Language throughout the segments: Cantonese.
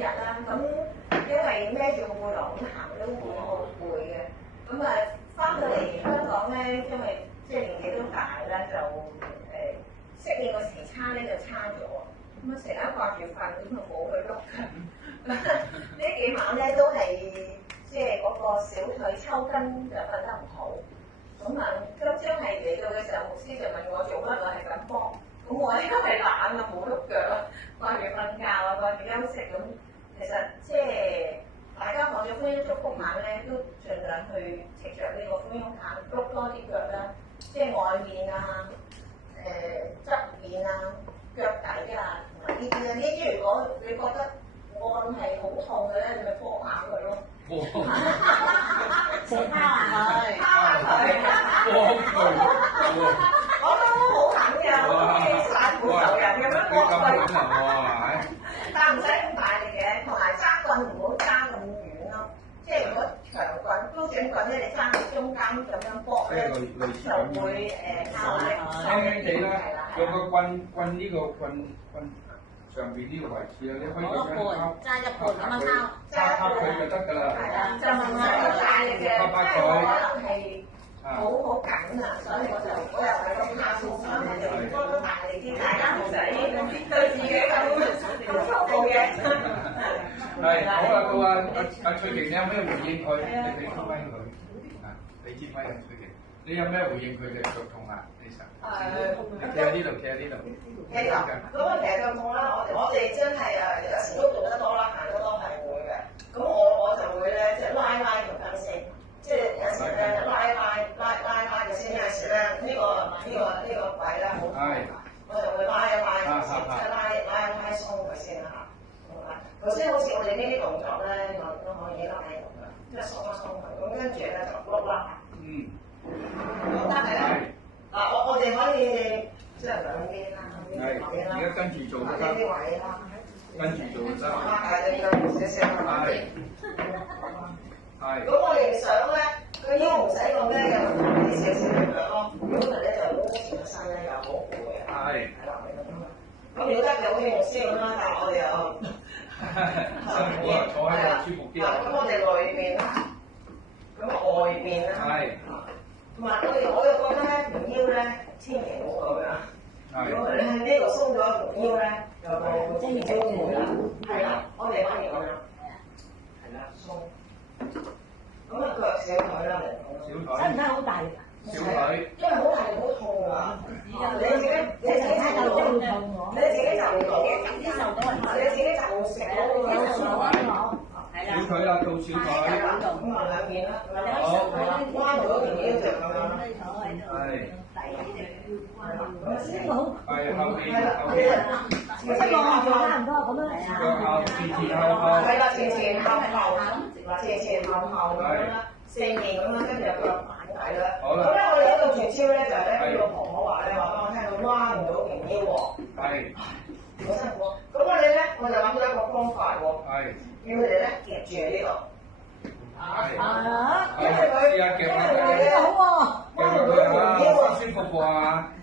日啦。咁因為孭住個背囊咁行都會好攰嘅。咁啊翻到嚟香港咧，因為即係年紀都大啦，就適應個時差咧就差咗。咁啊成日掛住瞓，咁啊冇去喐緊。呢幾晚咧都係即係嗰個小腿抽筋就瞓得唔好。咁啊，今朝係嚟到嘅時候，牧師就問我做乜，我係咁幫。咁我因為懶啊，冇喐腳啊，掛住瞓覺啊，掛住休息咁。其實即係大家講咗福音祝福晚咧，都盡量去藉着呢個福音棒喐多啲腳啦，即係外面啊、側面啊、腳底啊同埋呢啲咧。呢啲如果你覺得按係好痛嘅咧，你咪幫下佢咯。成拋下佢，我都好肯嘅，好似散步仇人咁樣幫佢。但唔使咁大力嘅，同埋揸棍唔好揸咁遠咯。即係如果長棍、標準棍咧，你揸喺中間咁樣搏咧，就會受力。輕輕地啦，有個棍呢個棍上邊呢個位置啊，你可以咁樣揸一半咁樣敲佢就得㗎啦。係啊，就唔使咁大力嘅，即係我可能係好緊啊，所以我就嗰日喺度敲鬆手咧，就多大力啲，大家唔使對自己咁粗暴嘅。係，好啦，到阿翠瓊，你有咩回應佢？你接咪佢啊？你接咪啊，翠瓊，你有咩回應佢嘅腳痛啊？其實企喺呢度，企喺呢度。其實咁啊，其實腳痛啦，我哋真係有時都做得多啦，行得多係會嘅。咁我就會咧，即係拉條筋先，即係有時咧拉嘅先，有時咧呢個位咧好痛，我就會拉佢先，即係拉鬆佢先啦嚇。頭先好似我哋呢啲動作咧，都可以拉咁嘅，即係鬆一鬆佢，咁跟住咧就碌啦。但係咧我哋可以即係兩邊啦，而家跟住做得呢啲位啦，跟住做得。係你個少少係。咁我哋想咧，個腰唔使咁咧，又啲少少嘅腳咯。如果唔係咧，就彎住個身咧，又好攰嘅。係啦，咁如果得嘅，好似牧師咁啦，但係我哋又辛苦啊，坐喺度舒服啲啊。咁我哋裏邊啦，咁外邊啦。係。同埋我又覺得咧，條腰咧，千祈唔好咁樣。如果你喺呢度鬆咗條腰咧，又個肩腰冇啦。係啦，我哋反而咁樣。係啦，鬆。咁啊腳小腿啦，使唔使好大力啊？小腿，因為好大力好痛㗎。你自己就唔痛我。你自己就唔痛，接受到你自己就食到嗰個手。小腿啦，到小腿。咁啊兩邊啦，好，彎咗條腰就咁樣啦。係。呢個好。係後邊。即係我做差唔多咁樣。前後。係啦，前後咁樣啦，四面咁樣，跟住有個反底啦。好啦。咁咧我哋有一個絕招咧，就係咧，呢個婆婆話咧話俾我聽，佢彎唔到條腰喎。係。好辛苦。咁我哋咧，我就諗到一個方法喎。係。叫佢哋咧夾住呢度。因為佢呢個好喎，彎唔到條腰喎。舒服啩？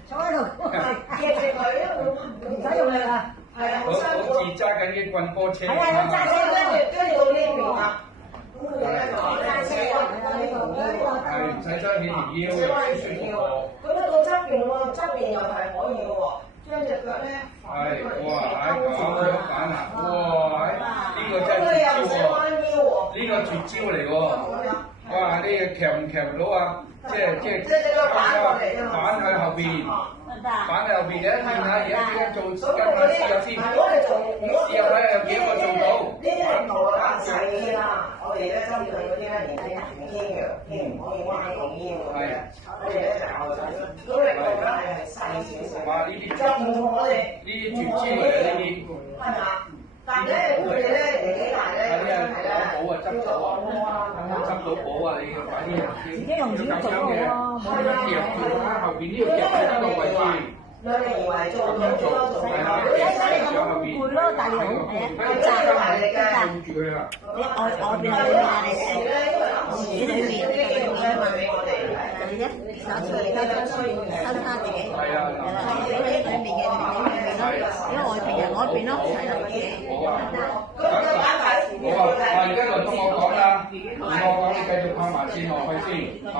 坐喺度。夾住佢，因為唔使用力啊。係啊，好辛苦。好似揸緊啲棍波車。係啊，揸車跟住到呢邊啊。咁佢哋咧就話咧，係唔使揸起條腰，舒服喎。咁咧到側邊喎，側邊又係可以嘅喎，將隻腳咧係，哇！咁樣反啊！哇！呢個真係絕招喎！呢個絕招嚟喎！哇！呢個強唔強到啊？即係反喺後邊，反喺後邊嘅，見下而家做跟下試下先。試下睇下有幾個做到。呢啲係做得細啦，我哋咧針對嗰啲咧年紀大嘅肩嘅，肩唔可以彎個腰嘅。係。我哋咧就咁力度咧係細少少。哇！呢啲就唔同我哋呢啲絕招嚟嘅呢啲。係嘛？但係咧，佢哋咧年紀大咧，真係咧，寶啊，執到啊，執到寶啊！你要快啲自己用錢做咯，係啊，夾住啦，後邊呢個夾喺呢個位置。兩樣以為做到做到，攰咯，大力好，真係大力嘅。住佢啊！你外邊係你咧，因為臨時呢啲機用咧，賣俾我哋。你啫，手叉自己，係啊，俾佢裏面嘅你裏面咯，如果外邊人外邊咯，係啦。而家輪到我講啦，我講你繼續拍埋線落去先啊。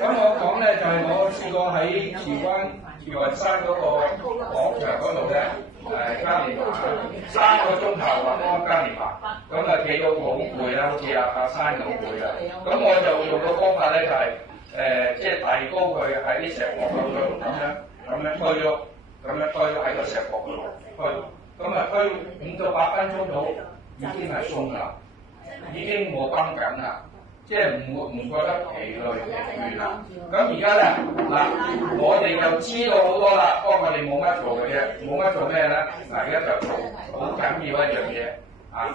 咁我講咧就係我試過喺韶雲山嗰個廣場嗰度咧，嘉年華3個鐘頭啊，嘉年華，咁啊企到好攰啦，好似阿山咁攰啦。咁我就用個方法咧就係即係遞高佢喺啲石壆嗰度咁樣推咗，咁樣推喺個石壆嗰度推，咁啊推5到8分鐘到。已經係鬆啦，已經冇繃緊啦，即係唔覺得疲累疲倦啦。咁而家咧嗱，我哋就知道好多啦，不過我哋冇乜做嘅啫，冇乜做咩咧？嗱，而家就做好緊要一樣嘢啊，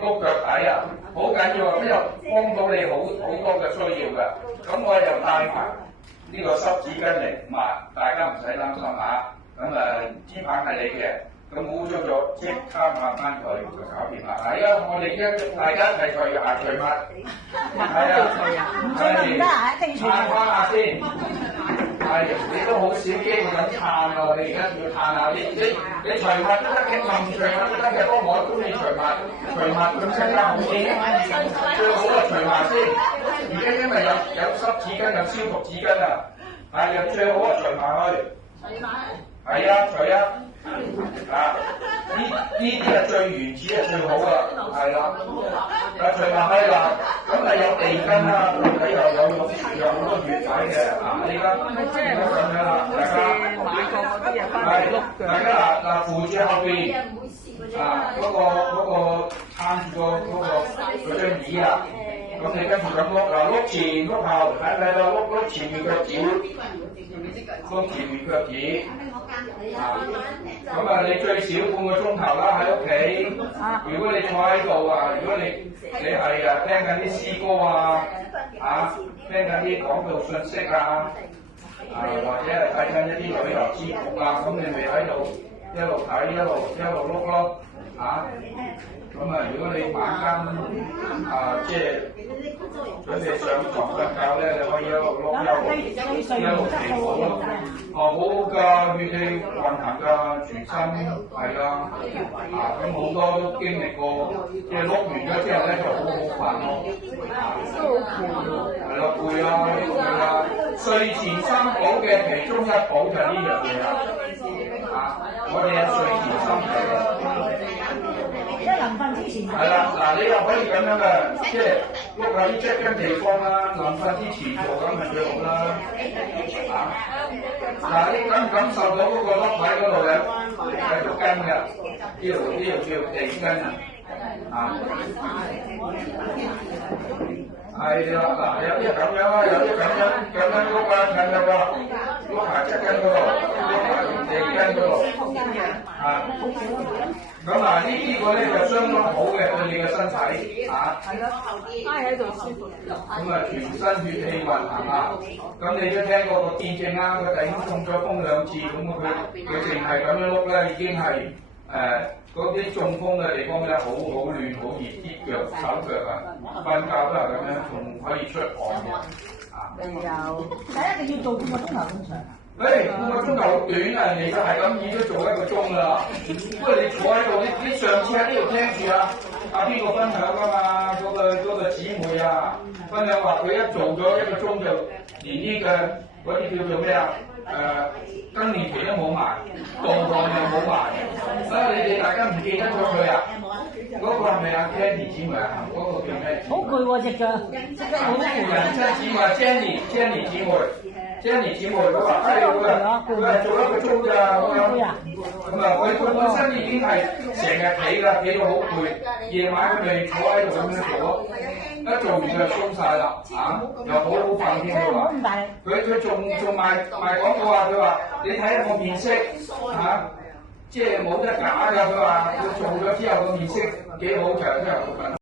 碌腳底啊，好緊要啊，咁又幫到你好多嘅需要㗎。咁我又帶埋呢個濕紙巾嚟抹，大家唔使擔心嚇。咁支棒係你嘅。咁污糟咗，即刻抹翻佢就搞掂啦！係啊，我哋大家一齊除牙除襪，係啊，係撐翻下先。係，你都好少機會咁撐喎，你而家要撐下你除襪都得嘅，唔除襪都得嘅，幫我幫你除襪咁先得好啲。最好啊，除埋先。而家因為有濕紙巾有消毒紙巾啊，係啊，最好啊，除埋去。係啊，除啊！呢啲係最原始係最好噶，係啦。除埋係啦，咁係有地根啦，底又有好多穴位嘅。呢家咁樣啦，大家嗱扶住後邊嗰個撐住嗰張椅啦。咁你跟住咁碌前碌後，睇啦，碌前面腳趾，碌前面腳趾。咁你最少半個鐘頭啦喺屋企。如果你坐喺度啊，如果你係聽緊啲詩歌啊，聽緊啲講道信息啊，或者係睇緊一啲旅遊節目啊，咁你咪喺度一路睇一路碌咯，咁如果你晚間即係準備上床瞓覺咧，你可以一路碌一路祈禱咯。好㗎，血氣運行㗎，全身係啦。咁好多都經歷過，即係碌完咗之後咧就好煩咯。係啦，攰啦，睡前3寶嘅其中1寶就係呢樣嘢啦。我哋有睡前3寶。即係臨瞓之前。係啦，嗱你又可以咁樣嘅，即係碌喺側跟地方啦，臨瞓之前做咁咪最好啦。嗱你感唔感受到嗰個碌位嗰度咧係條筋嘅？呢度叫地筋啊。係啦，嗱有啲咁樣啦，有啲咁樣碌啊，近入啦，碌埋側筋嗰度，碌埋地筋嗰度。咁呢個咧就相當好嘅對你嘅身體係咯，挨喺度舒服。咁全身血氣運行咁你都聽過個見證啦，個弟兄中咗風2次，咁佢淨係咁樣碌咧，已經係嗰啲中風嘅地方咧，好亂好熱，啲腳手腳瞓覺都係咁樣，仲可以出汗嘅但係一定要做半個鐘頭咁長。半個鐘頭好短啊！你就係咁已經做1個鐘啦。不過你坐喺度，你上次喺呢度聽住邊個分享㗎嘛？嗰個姊妹分享話佢一做咗1個鐘就連呢個嗰啲叫做咩更年期都冇埋，動盪又冇埋。你哋大家唔記得咗佢啊？嗰個係咪Candy 姊妹啊？嗰個叫咩？好攰喎隻腳，好攰人妻姊妹Jenny 姊妹。Jenny 姊妹佢話：佢係做1個鐘咋咁樣。咁佢本身已經係成日企㗎，企到好攰。夜晚佢咪坐喺度咁樣做，一做完就鬆晒啦，又好瞓添佢話。佢仲賣廣告佢話你睇下我面色即係冇得假㗎。佢話佢做咗之後個面色幾好，就係真係好瞓。